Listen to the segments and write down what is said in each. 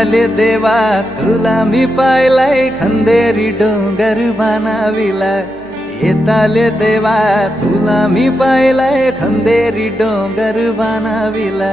येताले देवा तुला मी पाहिलाय खंदेरी डोंगर बनाविला. येताले देवा तुला मी पाहिलाय खंदेरी डोंगर बनाविला.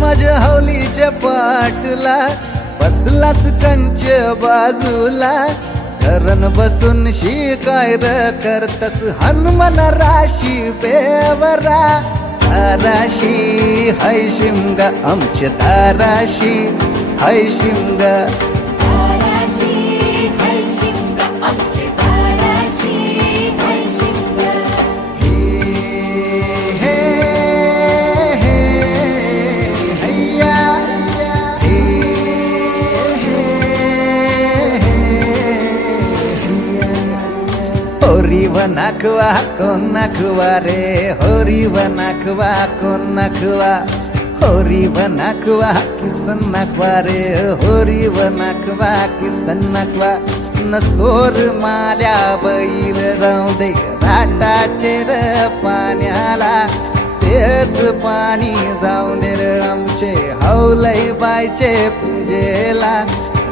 माझ्या हौलीच्या पाटला बसलाच कंच बाजूला. धरण बसून शिकाय र करतस हनुमान राशी बेवरा. ताराशी हय शिमगा आमच्या ताराशी हय शिमगा. नाखवा कोण नाखवा रे? होरी व नाखवा कोण नाखवा होरी व नाखवा किसन नाखवा रे? होरी व नाखवा किसन नाखवा सोर माल्या बैल जाऊ दे राटाचे र पाण्याला. तेच पाणी जाऊ दे र आमचे हौलई बायचे पुंजेला.